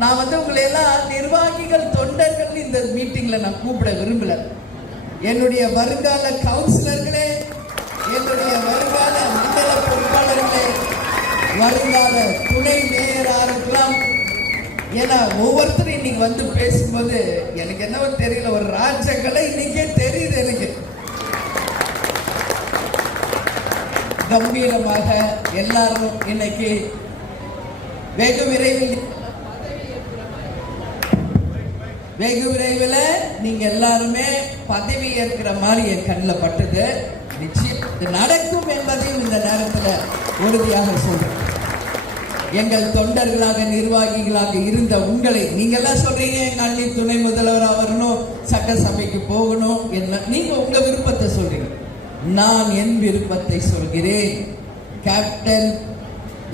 நான் உங்களை எல்லாம் நிர்வாகிகள் தொண்டர்கள் இந்த மீட்டிங்ல நான் கூப்பிட விரும்பல. என்னுடைய வருங்கால கவுன்சிலர்களே, என்னுடைய வருங்கால மண்டல பொறுப்பாளர்களே, வருங்கால துணை மேயரா இருக்கலாம். ஏன்னா ஒவ்வொருத்தரும் இன்னைக்கு பேசும்போது எனக்கு என்னவோ தெரியல, ஒரு ராஜ்யங்களை இன்னைக்கே தெரியுது எனக்கு. கம்பீரமாக எல்லாரும் இன்னைக்கு வெகு விரைவில் நீங்க எல்லாருமே பதவி ஏற்கிற மாதிரி என் கண்ணில் பட்டது. நிச்சயம் இது நடக்கும் என்பதையும் இந்த நேரத்தில் உறுதியாக சொல்றேன். எங்கள் தொண்டர்களாக நிர்வாகிகளாக இருந்த உங்களை நீங்க எல்லாம் சொல்றீங்க, எங்க அண்ணி துணை முதல்வராக வரணும், சட்டசபைக்கு போகணும், என்ன நீங்க உங்க விருப்பத்தை சொல்றீங்க. நான் என் விருப்பத்தை சொல்கிறேன். கேப்டன்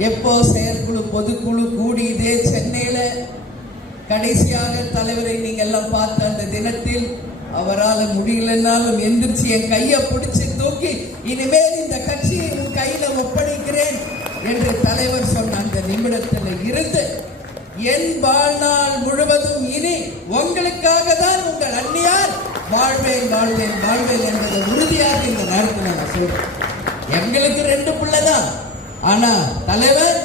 எப்போ செயற்குழு பொதுக்குழு கூடியதே சென்னையில கடைசியாக தலைவரை நீங்க எல்லாம் பார்த்த அந்த தினத்தில் அவரால் முடியலன்னாலும் எந்திரிச்சு என் கையை பிடிச்சு தூக்கி இனிமேல் இந்த கட்சியை உன் கையில ஒப்படைக்கிறேன் என்று தலைவர் சொன்ன அந்த நிமிடத்தில் இருந்து என் வாழ்நாள் முழுவதும் இனி உங்களுக்காக தான் உங்கள் அண்ணியார் வாழ்வேன் வாழ்வேன் வாழ்வேன் என்பதை உறுதியாக இந்த நேரத்தில் நான் சொல்றேன். எங்களுக்கு 2 பிள்ளைதான். ஆனா தலைவர்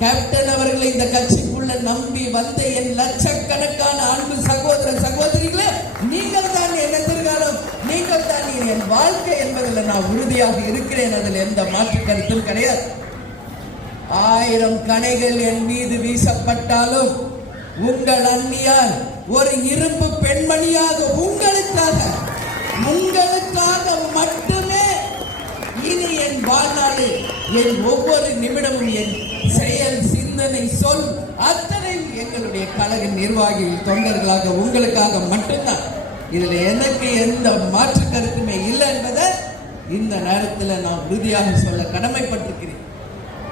கேப்டன் அவர்களை இந்த கட்சிக்குள்ள நம்பி வந்த என் லட்சக்கணக்கான அன்பு சகோதர சகோதரிகளே, நீங்கள் தான் என் எதிர்காலம், நீங்கள் தான் என் வாழ்க்கை என்பதில் நான் உறுதியாக இருக்கிறேன். அதில் எந்த மாற்று கருத்தும் கிடையாது. 1000 கணைகள் என் மீது வீசப்பட்டாலும் உங்கள் அண்ணியார் ஒரு இரும்பு பெண்மணியாக உங்களுக்காக மட்டுமே இனி என் வாழ்நாளில் என் ஒவ்வொரு நிமிடமும் என் செயல், சிந்தனை, சொல் அத்தனை எங்களுடைய கழக நிர்வாகிகள் தொண்டர்களாக உங்களுக்காக மட்டும்தான். இதுல எனக்கு எந்த மாற்று கருத்துமே இல்லை என்பதை இந்த நேரத்தில் நான் உறுதியாக சொல்ல கடமைப்பட்டிருக்கிறேன்.